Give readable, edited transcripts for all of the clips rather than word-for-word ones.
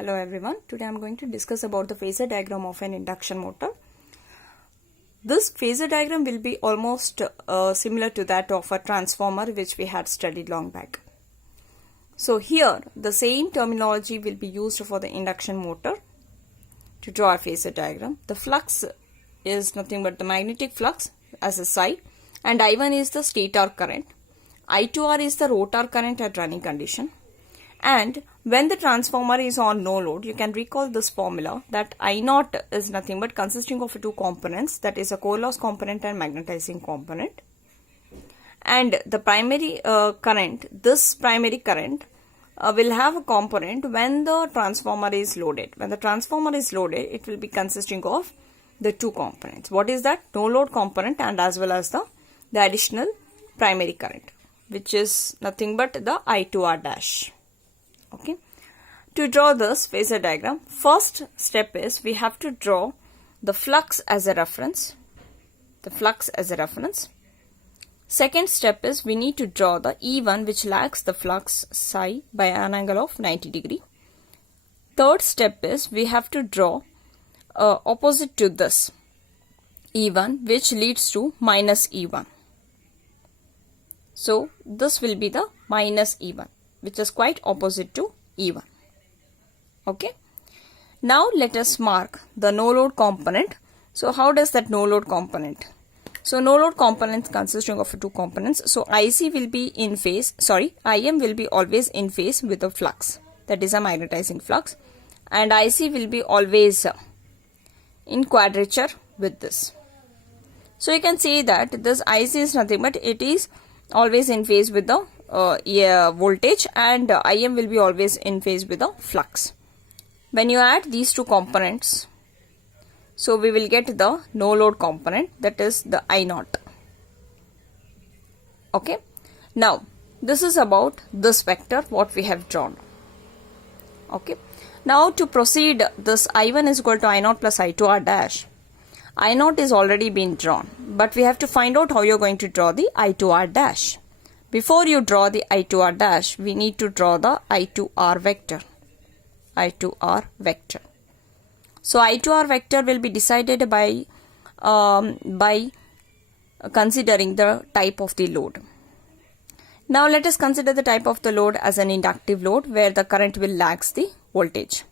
Hello everyone, today I am going to discuss about the phasor diagram of an induction motor. This phasor diagram will be almost similar to that of a transformer which we had studied long back. So here the same terminology will be used for the induction motor to draw a phasor diagram. The flux is nothing but the magnetic flux as a psi, and I1 is the stator current. I2R is the rotor current at running condition. And when the transformer is on no load, you can recall this formula that I0 is nothing but consisting of two components, that is a core loss component and magnetizing component. And the primary current, this primary current will have a component when the transformer is loaded. When the transformer is loaded, it will be consisting of the two components. What is that? No load component and as well as the additional primary current, which is nothing but the I2R dash. Okay, to draw this phasor diagram, first step is we have to draw the flux as a reference. Second step is we need to draw the E1 which lags the flux psi by an angle of 90 degree. Third step is we have to draw opposite to this E1 which leads to minus E1. So this will be the minus E1, which is quite opposite to E1. Okay. Now let us mark the no load component. So how does that no load component? So no load component consisting of two components. So IC will be in phase, IM will be always in phase with the flux. That is a magnetizing flux. And IC will be always in quadrature with this. So you can say that this IC is nothing but it is always in phase with the voltage, and IM will be always in phase with the flux. When you add these two components, so we will get the no load component, that is the I0. Okay. Now this is about this vector what we have drawn. Okay. Now to proceed, this I1 is equal to I0 plus I2R dash. I0 is already been drawn, but we have to find out how you are going to draw the I2R dash. Before you draw the I2R dash, we need to draw the I2R vector. So I2R vector will be decided by considering the type of the load. Now let us consider the type of the load as an inductive load where the current will lags the voltage.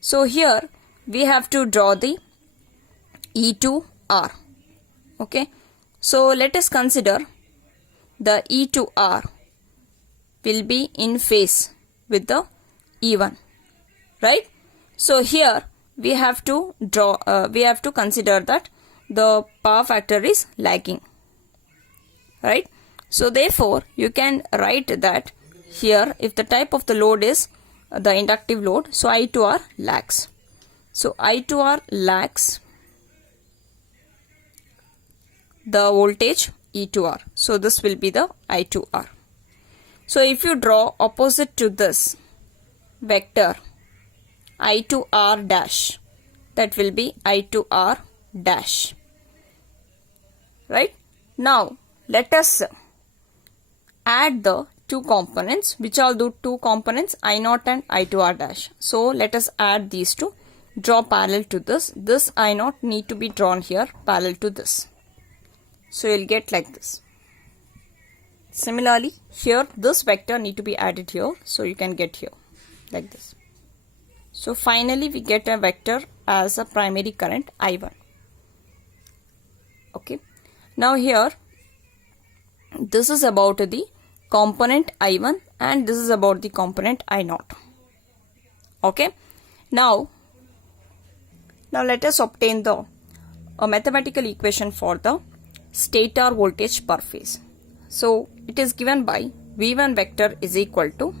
So here we have to draw the E2R. Okay. So let us consider the E2R will be in phase with the E1, right? So here we have to draw, we have to consider that the power factor is lagging, right? So therefore you can write that here if the type of the load is the inductive load, so I2R lags. So I2R lags the voltage E2R. So this will be the I2R. So if you draw opposite to this vector I2R dash, that will be I2R dash. Right? Now let us add the two components. Which are the two components? I0 and I2R dash. So let us add these two. Draw parallel to this. This I0 need to be drawn here parallel to this. So you'll get like this. Similarly, here this vector need to be added here. So you can get here like this. So finally we get a vector as a primary current I1. Okay. Now here this is about the component I1 and this is about the component I0. Okay. Now let us obtain the mathematical equation for the stator voltage per phase. So it is given by V1 vector is equal to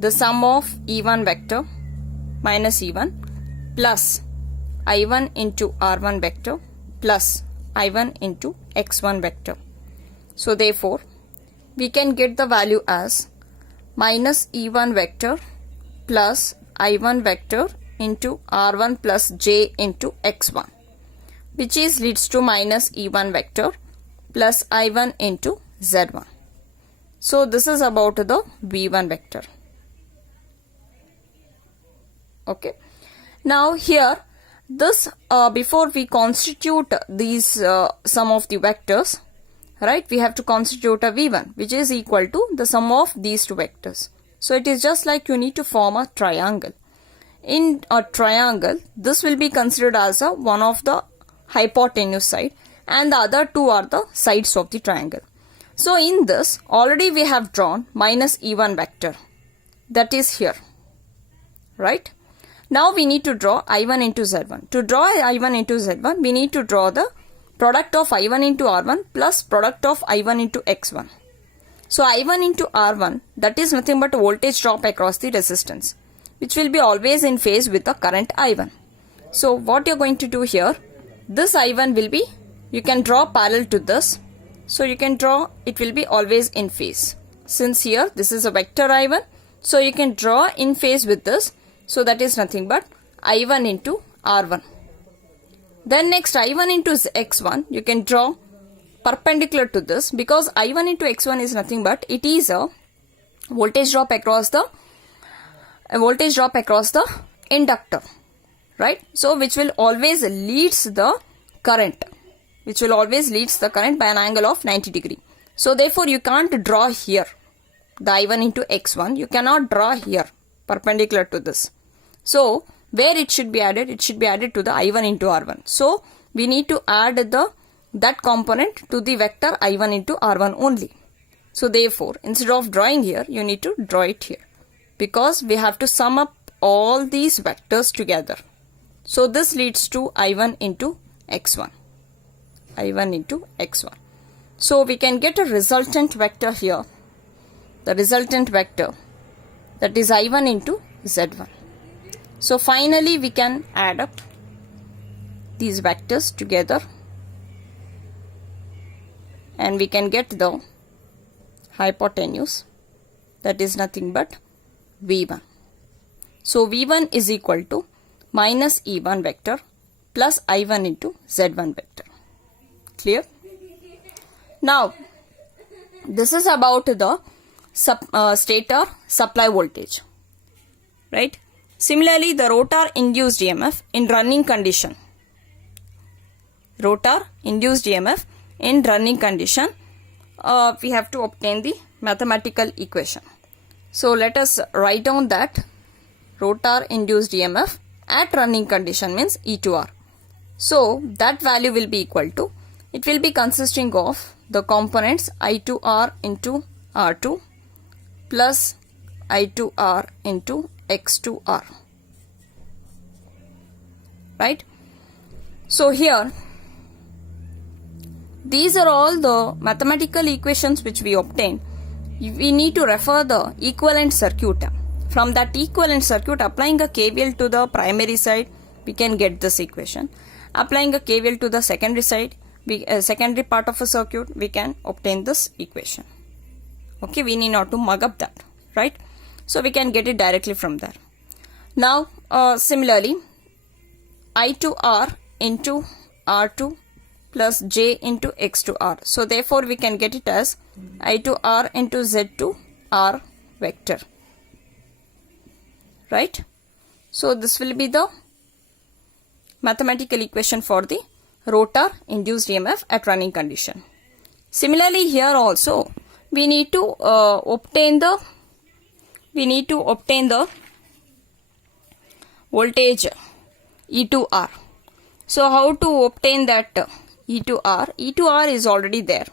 the sum of E1 vector minus E1 plus I1 into R1 vector plus I1 into X1 vector. So therefore we can get the value as minus E1 vector plus I1 vector into R1 plus J into X1, which is leads to minus E1 vector plus I1 into Z1. So this is about the V1 vector. Okay. Now here, this before we constitute these sum of the vectors, right, we have to constitute a V1 which is equal to the sum of these two vectors. So it is just like you need to form a triangle. In a triangle, this will be considered as a one of the hypotenuse side and the other two are the sides of the triangle. So in this, already we have drawn minus E1 vector, that is here, right? Now we need to draw I1 into Z1. To draw I1 into Z1, we need to draw the product of I1 into R1 plus product of I1 into X1. So I1 into R1, that is nothing but voltage drop across the resistance, which will be always in phase with the current I1. So what you're going to do here, this I1 will be, you can draw parallel to this. So you can draw, it will be always in phase. Since here this is a vector I1, so you can draw in phase with this. So that is nothing but I1 into R1. Then next I1 into X1, you can draw perpendicular to this, because I1 into X1 is nothing but it is a voltage drop across the inductor, right? So which will always leads the current, by an angle of 90 degree. So therefore you can't draw here the I1 into X1, you cannot draw here perpendicular to this. So where it should be added? It should be added to the I1 into R1. So we need to add that component to the vector I1 into R1 only. So therefore, instead of drawing here, you need to draw it here, because we have to sum up all these vectors together. So this leads to I1 into X1. So we can get a resultant vector here. The resultant vector, that is I1 into Z1. So finally we can add up these vectors together and we can get the hypotenuse, that is nothing but V1. So V1 is equal to minus E1 vector plus I1 into Z1 vector. Clear? Now this is about the stator supply voltage, right? Similarly, the rotor induced EMF in running condition. We have to obtain the mathematical equation. So let us write down that rotor induced EMF at running condition means E2R. So that value will be equal to, it will be consisting of the components I2R into R2 plus I2R into X2R, right? So here, these are all the mathematical equations which we obtain. We need to refer the equivalent circuit. From that equivalent circuit, applying a KVL to the primary side, we can get this equation. Applying a KVL to the secondary side, secondary part of a circuit, we can obtain this equation. Okay, we need not to mug up that, right? So we can get it directly from there. Now similarly, I2R into R2 plus J into X2R. So therefore we can get it as I2R into Z2R vector, right? So this will be the mathematical equation for the rotor induced EMF at running condition. Similarly here also we need to obtain the voltage E2R. So how to obtain that E2R? E2R is already there.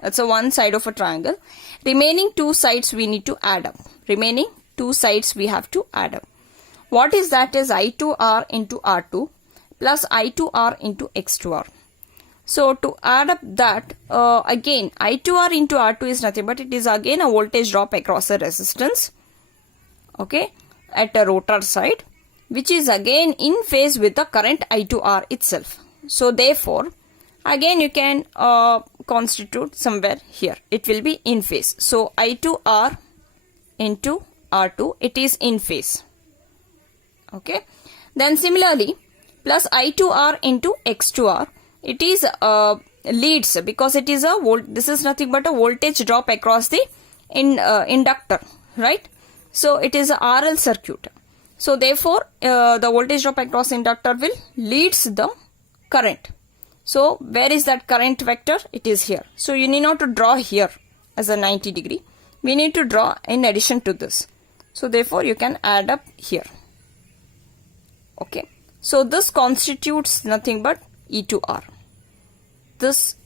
That's a one side of a triangle. Remaining two sides we need to add up. What is that? Is I2R into R2 plus I2R into X2R. So to add up that, again I2R into R2 is nothing but it is again a voltage drop across a resistance, okay, at a rotor side, which is again in phase with the current I2R itself. So therefore again you can constitute somewhere here, it will be in phase. So I2R into R2, it is in phase, okay. Then similarly plus I2R into X2R, it is leads, because it is this is nothing but a voltage drop across the inductor, right? So it is a RL circuit. So therefore, the voltage drop across inductor will leads the current. So where is that current vector? It is here. So you need not to draw here as a 90 degree. We need to draw in addition to this. So therefore you can add up here. Okay. So this constitutes nothing but E to R. This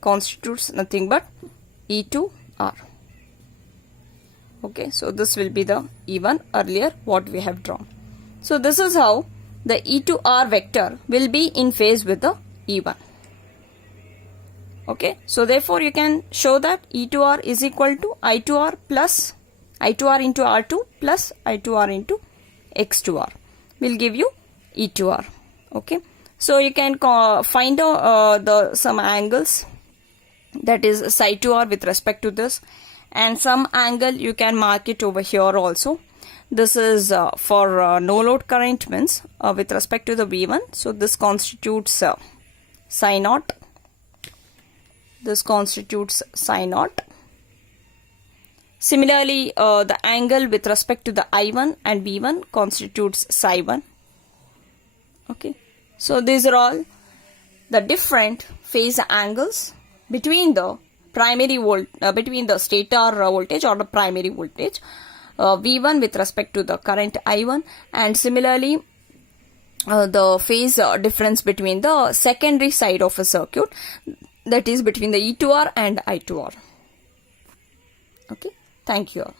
constitutes nothing but E to R. Okay. So this will be the E1 earlier what we have drawn. So this is how the E to R vector will be in phase with the E1. Okay. So therefore you can show that E to R is equal to I to R plus I to R into R2 plus I to R into X to R will give you E to R. Okay. So you can find some angles, that is psi to R with respect to this, and some angle you can mark it over here also. This is for no load current means with respect to the V1. So this constitutes psi naught. This constitutes psi naught. Similarly, the angle with respect to the I1 and V1 constitutes psi 1. Okay. So these are all the different phase angles between the primary between the stator voltage or the primary voltage V1 with respect to the current I1, and similarly the phase difference between the secondary side of a circuit, that is between the E to R and I to R. Okay. Thank you all.